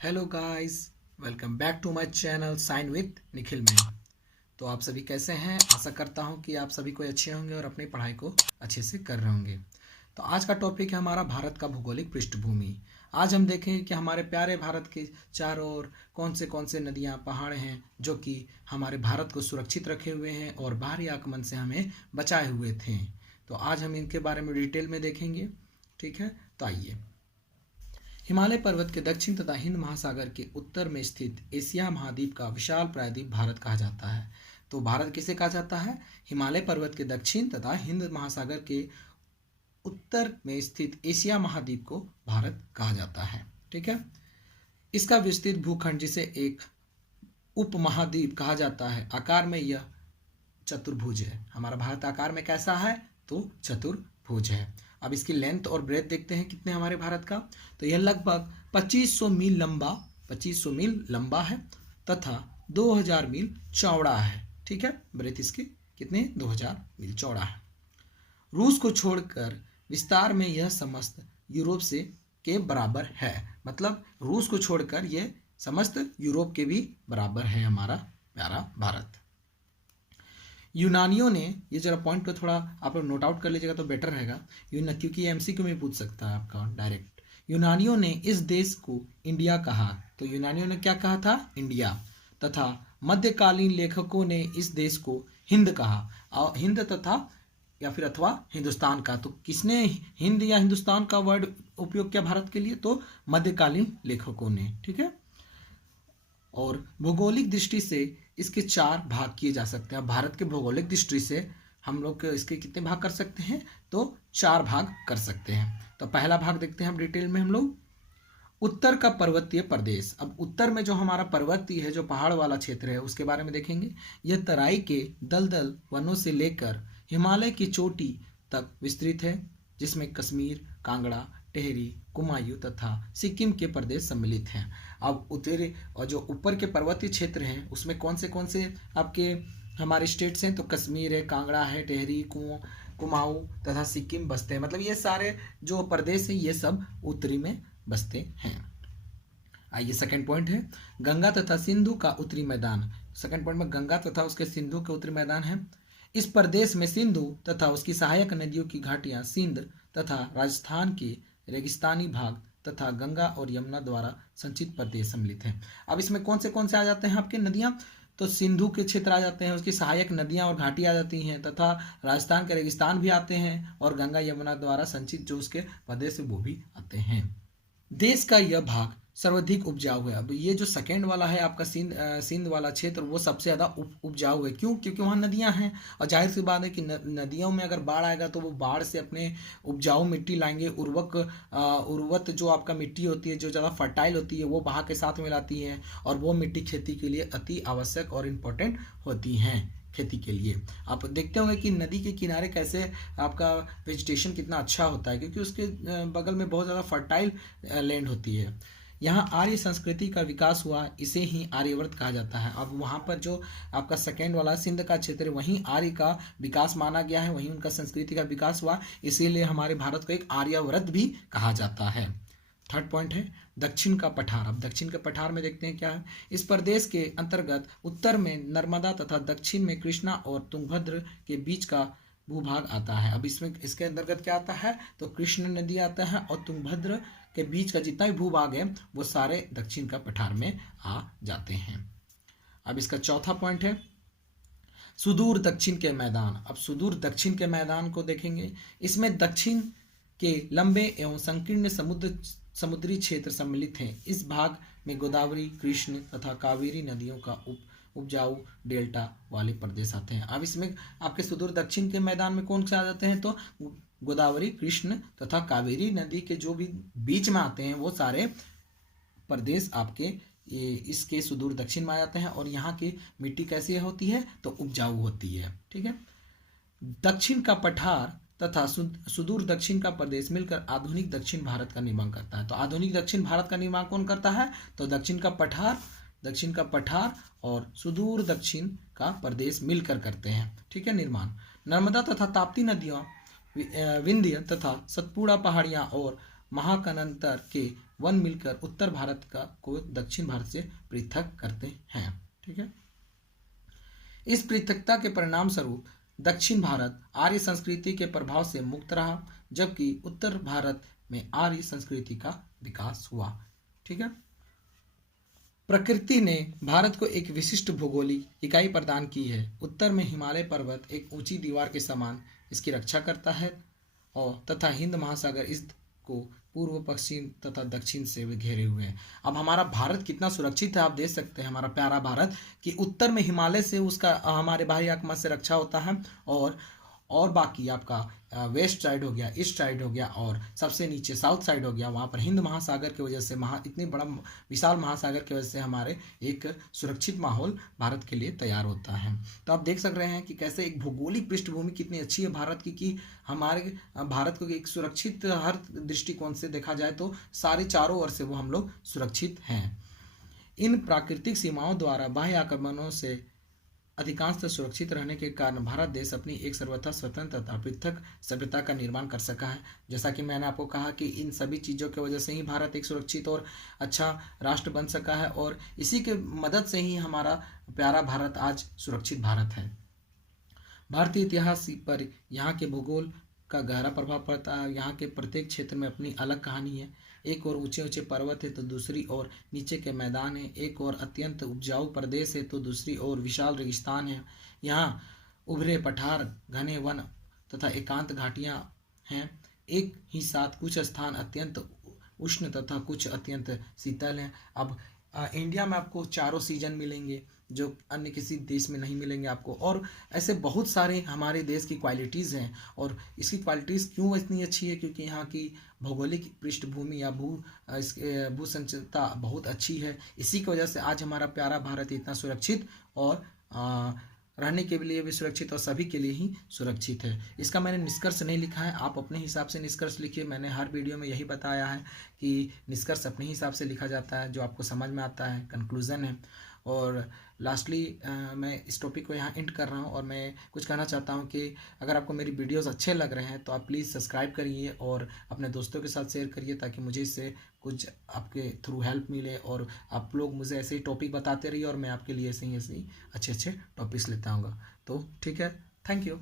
Hello guys, welcome back to my channel sign with Nikhil में। तो आप सभी कैसे हैं? आशा करता हूं कि आप सभी कोई अच्छे होंगे और अपनी पढ़ाई को अच्छे से कर रहे होंगे। तो आज का टॉपिक है हमारा भारत का भौगोलिक पृष्ठभूमि। आज हम देखेंगे कि हमारे प्यारे भारत के चारों ओर कौन से नदियां पहाड़ हैं जो कि हमारे भारत को सुरक्षित रखे हुए हैं और बाहरी आक्रमण से हमें बचाए हुए थे। तो आज हम इनके बारे में डिटेल में देखेंगे। ठीक है, तो आइए। हिमालय पर्वत के दक्षिण तथा हिंद महासागर के उत्तर में स्थित एशिया महाद्वीप का विशाल प्रायद्वीप भारत कहा जाता है। तो भारत किसे कहा जाता है? हिमालय पर्वत के दक्षिण तथा हिंद महासागर के उत्तर में स्थित एशिया महाद्वीप को भारत कहा जाता है। ठीक है, इसका विस्तृत भूखंड जिसे एक उपमहाद्वीप कहा जाता है, आकार में यह चतुर्भुज है। हमारा भारत आकार में कैसा है? तो चतुर्भुज है। अब इसकी लेंथ और ब्रेथ देखते हैं कितने हमारे भारत का। तो यह लगभग 2500 मील लंबा है तथा 2000 मील चौड़ा है। ठीक है, ब्रेथ इसके कितने? 2000 मील चौड़ा है। रूस को छोड़कर विस्तार में यह समस्त यूरोप से के बराबर है। मतलब रूस को छोड़कर यह समस्त यूरोप के भी बराबर है हमारा प्यारा भारत। यूनानियों ने, ये जरा पॉइंट को थोड़ा आप लोग नोट आउट कर लीजिएगा तो बेटर रहेगा, क्योंकि ये एमसीक्यू में पूछ सकता है आपका डायरेक्ट। यूनानियों ने इस देश को इंडिया कहा। तो यूनानियों ने क्या कहा था? इंडिया। तथा मध्यकालीन लेखकों ने इस देश को हिंद कहा, और हिंद तथा या फिर अथवा हिंदुस्तान का। तो किसने हिंद या हिंदुस्तान का वर्ड उपयोग किया भारत के लिए? तो मध्यकालीन लेखकों ने। ठीक है, और भौगोलिक दृष्टि से इसके 4 भाग किए जा सकते हैं। भारत के भौगोलिक दृष्टि से हम लोग इसके कितने भाग कर सकते हैं? तो 4 भाग कर सकते हैं। तो पहला भाग देखते हैं हम डिटेल में हम लोग। उत्तर का पर्वतीय प्रदेश। अब उत्तर में जो हमारा पर्वतीय है, जो पहाड़ वाला क्षेत्र है, उसके बारे में देखेंगे। यह तराई के दलदल वनों से लेकर हिमालय की चोटी तक विस्तृत है, जिसमें कश्मीर, कांगड़ा, टेहरी, कुमायूं तथा सिक्किम के प्रदेश सम्मिलित हैं। अब उत्तरी और जो ऊपर के पर्वतीय क्षेत्र हैं उसमें कौन से आपके हमारे स्टेट्स हैं? तो कश्मीर है, कांगड़ा है, टेहरी, कुमाऊं तथा सिक्किम बसते हैं। मतलब ये सारे जो प्रदेश हैं ये सब उत्तरी में बसते हैं। आइए, सेकंड पॉइंट है गंगा तथा सिंधु का उत्तरी मैदान। सेकंड पॉइंट में गंगा तथा उसके सिंधु के उत्तरी मैदान है। इस प्रदेश में सिंधु तथा उसकी सहायक नदियों की घाटियां सिंध तथा राजस्थान के रेगिस्तानी भाग तथा गंगा और यमुना द्वारा संचित प्रदेश सम्मिलित हैं। अब इसमें कौन से आ जाते हैं आपके नदियां? तो सिंधु के क्षेत्र आ जाते हैं, उसकी सहायक नदियां और घाटी आ जाती हैं, तथा राजस्थान के रेगिस्तान भी आते हैं, और गंगा यमुना द्वारा संचित जो उसके प्रदेश है वो भी आते हैं। देश का यह भाग सर्वाधिक उपजाऊ है। अब ये जो सेकेंड वाला है आपका सिंध वाला क्षेत्र, वो सबसे ज़्यादा उपजाऊ है। क्यों? क्योंकि वहाँ नदियाँ हैं, और जाहिर सी बात है कि नदियों में अगर बाढ़ आएगा तो वो बाढ़ से अपने उपजाऊ मिट्टी लाएंगे, उर्वरक जो आपका मिट्टी होती है, जो ज़्यादा फर्टाइल होती है, वो बहा के साथ मिलाती है, और वो मिट्टी खेती के लिए अति आवश्यक और इम्पोर्टेंट होती हैं खेती के लिए। आप देखते होंगे कि नदी के किनारे कैसे आपका वेजिटेशन कितना अच्छा होता है, क्योंकि उसके बगल में बहुत ज़्यादा फर्टाइल लैंड होती है। यहाँ आर्य संस्कृति का विकास हुआ, इसे ही आर्यवर्त कहा जाता है। अब वहाँ पर जो आपका सेकेंड वाला सिंध का क्षेत्र, वहीं आर्य का विकास माना गया है, वहीं उनका संस्कृति का विकास हुआ, इसीलिए हमारे भारत को एक आर्यवर्त भी कहा जाता है। थर्ड पॉइंट है दक्षिण का पठार। अब दक्षिण के पठार में देखते हैं क्या है। इस प्रदेश के अंतर्गत उत्तर में नर्मदा तथा दक्षिण में कृष्णा और तुंगभद्र के बीच का भूभाग आता है। अब इसमें इसके अंतर्गत क्या आता है? तो कृष्ण नदी आता है, और तुंगभद्र के बीच का जितना भी भूभाग है वो सारे दक्षिण का पठार में आ जाते हैं। अब इसका चौथा पॉइंट है सुदूर दक्षिण के मैदान। अब सुदूर दक्षिण के मैदान को देखेंगे। इसमें दक्षिण के लंबे एवं संकीर्ण समुद्री क्षेत्र सम्मिलित हैं। इस भाग में गोदावरी, कृष्ण तथा कावेरी नदियों का उपजाऊ डेल्टा वाले प्रदेश आते हैं। अब इसमें आपके सुदूर दक्षिण के मैदान में कौन से आ जाते हैं? तो गोदावरी, कृष्ण तथा कावेरी नदी के जो भी बीच में आते हैं वो सारे प्रदेश आपके इसके सुदूर दक्षिण में आ जाते हैं, और यहाँ की मिट्टी कैसी होती है? तो उपजाऊ होती है। ठीक है, दक्षिण का पठार तथा सुदूर दक्षिण का प्रदेश मिलकर आधुनिक दक्षिण भारत का निर्माण करता है। तो आधुनिक दक्षिण भारत का निर्माण कौन करता है? तो दक्षिण का पठार और सुदूर दक्षिण का प्रदेश मिलकर करते हैं। ठीक है, निर्माण। नर्मदा तथा ताप्ती नदियाँ, विंध्य तथा सतपुड़ा पहाड़ियाँ और महाकानांतर के वन मिलकर उत्तर भारत का को दक्षिण भारत से पृथक करते हैं। ठीक है, इस पृथकता के परिणाम स्वरूप दक्षिण भारत आर्य संस्कृति के प्रभाव से मुक्त रहा, जबकि उत्तर भारत में आर्य संस्कृति का विकास हुआ। ठीक है, प्रकृति ने भारत को एक विशिष्ट भौगोलिक इकाई प्रदान की है। उत्तर में हिमालय पर्वत एक ऊंची दीवार के समान इसकी रक्षा करता है और तथा हिंद महासागर इसको पूर्व, पश्चिम तथा दक्षिण से भी घेरे हुए हैं। अब हमारा भारत कितना सुरक्षित है आप देख सकते हैं, हमारा प्यारा भारत, कि उत्तर में हिमालय से उसका हमारे बाहरी आक्रमण से रक्षा होता है, और बाकी आपका वेस्ट साइड हो गया, ईस्ट साइड हो गया, और सबसे नीचे साउथ साइड हो गया, वहाँ पर हिंद महासागर की वजह से इतनी बड़ा विशाल महासागर की वजह से हमारे एक सुरक्षित माहौल भारत के लिए तैयार होता है। तो आप देख सक रहे हैं कि कैसे एक भौगोलिक पृष्ठभूमि कितनी अच्छी है भारत की, कि हमारे भारत को एक सुरक्षित हर दृष्टिकोण से देखा जाए तो सारे चारों ओर से वो हम लोग सुरक्षित हैं। इन प्राकृतिक सीमाओं द्वारा बाह्य आक्रमणों से अधिकांशतः सुरक्षित रहने के कारण भारत देश अपनी एक सर्वथा स्वतंत्र तथा पृथक सभ्यता का निर्माण कर सका है। जैसा कि मैंने आपको कहा कि इन सभी चीज़ों की वजह से ही भारत एक सुरक्षित और अच्छा राष्ट्र बन सका है, और इसी के मदद से ही हमारा प्यारा भारत आज सुरक्षित भारत है। भारतीय इतिहास पर यहाँ के भूगोल का गहरा प्रभाव पड़ता है। यहाँ के प्रत्येक क्षेत्र में अपनी अलग कहानी है। एक और ऊंचे ऊंचे पर्वत है तो दूसरी ओर नीचे के मैदान है, एक और अत्यंत उपजाऊ प्रदेश है तो दूसरी ओर विशाल रेगिस्तान है। यहाँ उभरे पठार, घने वन तथा एकांत घाटियाँ हैं। एक ही साथ कुछ स्थान अत्यंत उष्ण तथा कुछ अत्यंत शीतल हैं। अब इंडिया में आपको चारों सीजन मिलेंगे जो अन्य किसी देश में नहीं मिलेंगे आपको, और ऐसे बहुत सारे हमारे देश की क्वालिटीज़ हैं। और इसकी क्वालिटीज़ क्यों इतनी अच्छी है, क्योंकि यहाँ की भौगोलिक पृष्ठभूमि या भू संचिता बहुत अच्छी है। इसी की वजह से आज हमारा प्यारा भारत इतना सुरक्षित और रहने के लिए भी सुरक्षित और सभी के लिए ही सुरक्षित है। इसका मैंने निष्कर्ष नहीं लिखा है, आप अपने हिसाब से निष्कर्ष लिखिए। मैंने हर वीडियो में यही बताया है कि निष्कर्ष अपने हिसाब से लिखा जाता है, जो आपको समझ में आता है, कंक्लूज़न है। और लास्टली मैं इस टॉपिक को यहाँ एंड कर रहा हूँ, और मैं कुछ कहना चाहता हूँ कि अगर आपको मेरी वीडियोस अच्छे लग रहे हैं तो आप प्लीज़ सब्सक्राइब करिए और अपने दोस्तों के साथ शेयर करिए, ताकि मुझे इससे कुछ आपके थ्रू हेल्प मिले, और आप लोग मुझे ऐसे ही टॉपिक बताते रहिए और मैं आपके लिए ऐसे ही अच्छे अच्छे टॉपिक्स लेता आऊँगा। तो ठीक है, थैंक यू।